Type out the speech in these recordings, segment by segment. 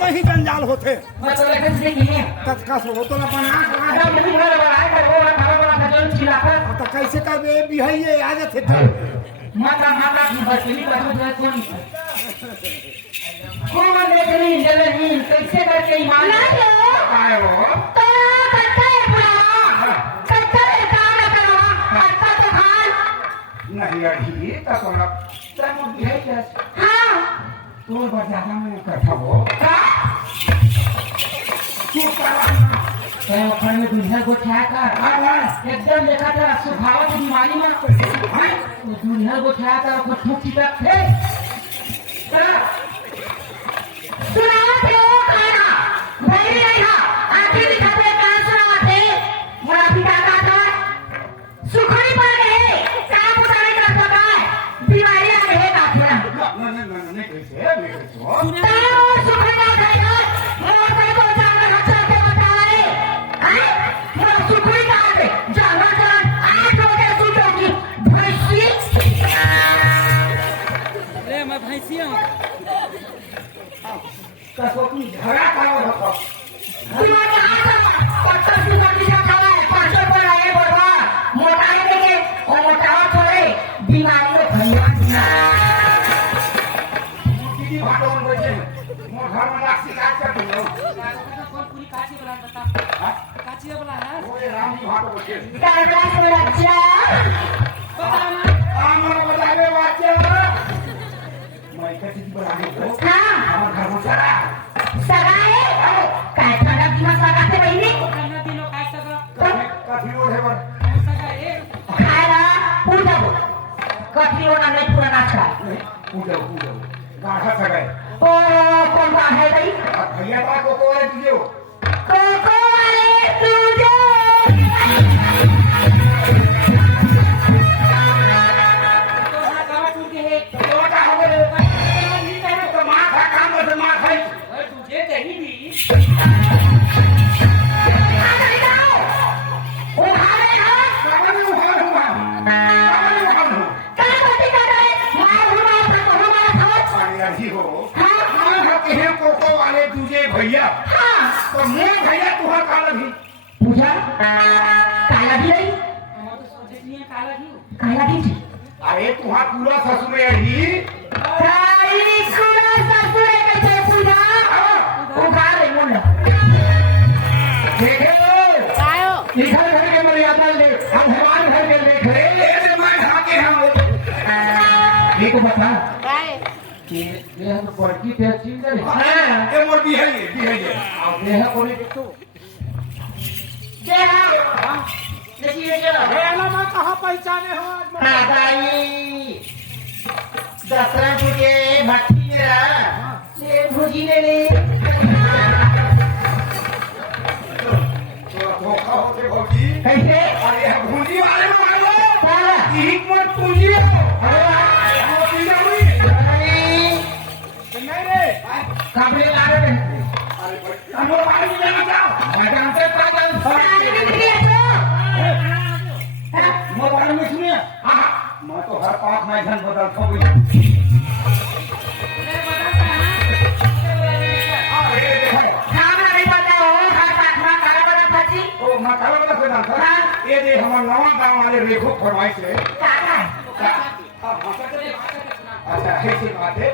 में ही जंजाल होते मैं तो लेकिन से की है तत्कास हो तो बना आधा मिली घर बनाए कर वो खाना बना था जो चिल्लाकर तो कैसे कर बे बिहाइए आ जाते माता माता की बचली पर जो कौन देखनी जलनी कैसे करके ईमान ना जो आए हो तो करता है बुला करता है काम करवा करता तो खान नहीं अड़ी तो ना तब बिहाई क्या हाँ तू बजाना में कथा हो चुप कर मैं अपने में दुनिया को छाया कर एकदम देखा था सुखाव की बीमारी में वो दुनिया को छाया कर को ठुक चिपक थे सुनाओ थे खाना भाई नहीं था आखिर दिखाते कान सुनाते मोरा पिता का था सुखड़ी पड़ गए काम उठाने का सका बीमारी आ गई काफी नहीं कैसे हो तारो सुखड़ी ना खाएगा मोर पे को जाना खच्चा के बताए हैं मोर सुखड़ी का आगे जाना जान आज हो गया तू चौकी भैंसी ले मैं भैंसिया कसो की झगड़ा करो रखो बीमारी आ पत्ता की बाकी का खाना है पांचों पर आए बड़वा मोटाई देंगे और मोटावा छोड़े बीमारी में भैया दीदी भाटो में बैठे मोर घर में लाख शिकायत कर दो कौन पूरी काची वाला बता काची वाला है वो राम जी भाटो बैठे दादा से बच्चा बता ना आमन बजावे वाचे मैं कैसे जी बनाने को हाँ हमारे घर में चला सगाए काय थाना की मत लगाते बहिनी खाना दिनो खाए सका काफी रोड है पर कौन सका ए खाएगा पूजा को कथी होना नहीं पूरा नाच का पूजा गाढ़ा सगाए ओ कौन बा है भाई भैया का को वाले तुझे कोको वाले तुझे तो हां गावा टूट के है तो क्या हो गए नहीं करे तो मां का काम बस मां खाई ओए तुझे कहीं भी भैया तो मैं भैया तुहार काला भी पूजा काला भी नहीं हम तो सोचे नहीं काला ही काला भी अरे तुहार पूरा ससुर रही काली कुड़ा ससुर कैसे पूजा उठा ले मुंड देखे तो आयो इधर घर के मर्यादा ले हम हमारे घर के देख रहे ऐसे मैं खाके हम एक बता काय कि ये हम पड़की पे चीज करे हां ये मोर भी है ये अब ये है कोने देखो देहा देखिए चलो पहला मैं कहां पहचाने हो आज मैं दादाई दसरा के भट्टी मेरा ये भुजी ले ले तो धोखा होते भौजी कैसे अरे भूजी वाले में हां ठीक मत पूजिए अरे वो पीला हुई नहीं रे काबले ला रहे अरे हम बाहर नहीं जाओ मैदान से पागल मोबाइल में सुनिए मैं तो हर 5 मैदान बदलता हूँ ये दे हमारे नवा गांव वाले रेखो फरमाइश है अच्छा ऐसी बात है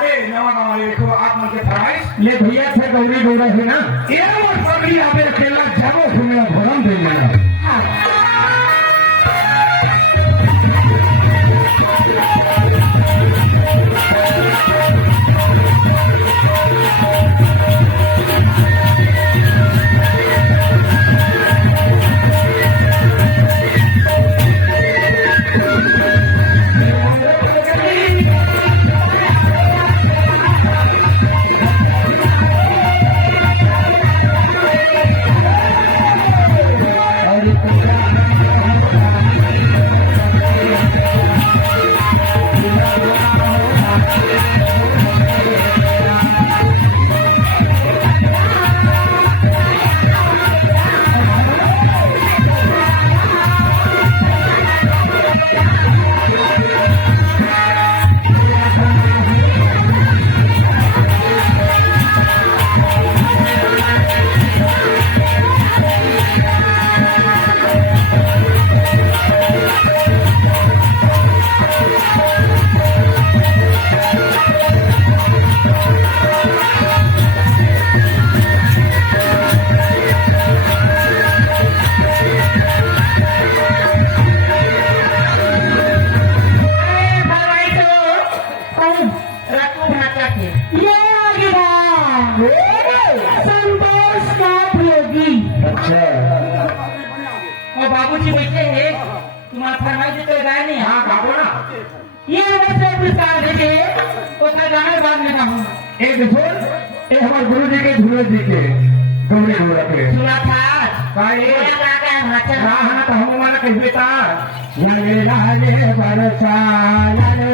ले नवा गांव वाले रेखो आप मुझे फरमाइश ले भैया से गौरी डोरा है ना ये वो पगड़ी आप रखेला जब घूमे भरम दे लेना और तुम्हारा फरमाइश से कोई गाय नहीं है हाँ गाबो ना ये वैसे पुरस्कार देके उसका गाना बाद में गाऊँ ये देखो ये हमारे गुरु जी के धुरे जी के गौरी घोड़ा के सुना था काहे मेरा गाना है भाषा हाँ तो हम माना कह बेटा ये लाले बरसा लाले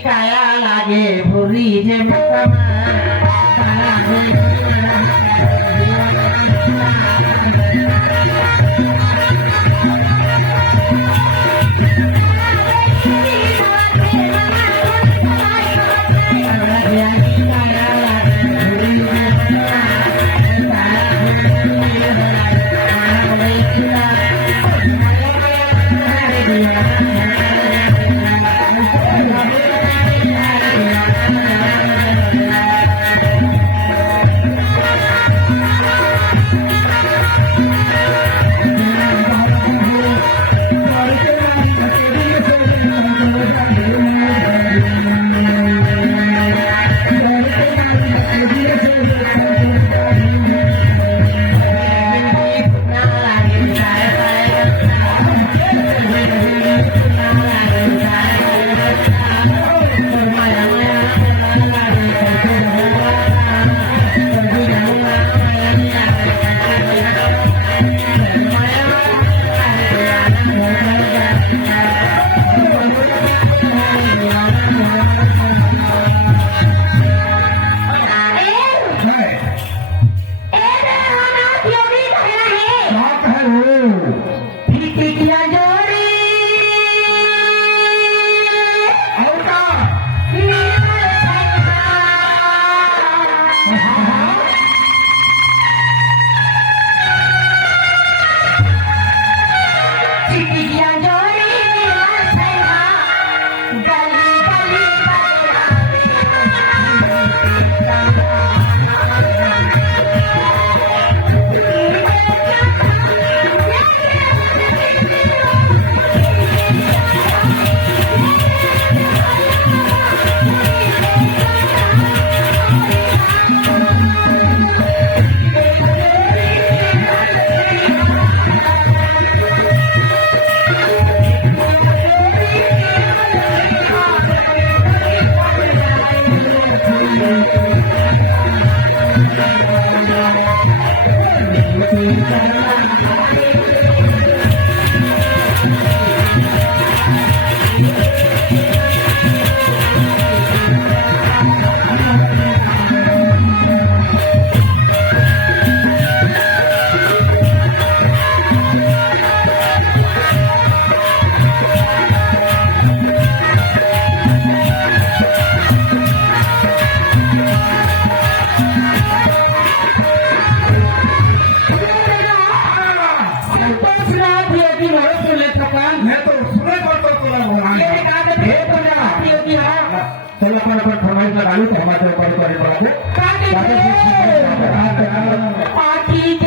काया लागे भूरी जे चल अपन अपन फरमाइश लगा लो तो हमारे ऊपर पड़े पड़ा पार्टी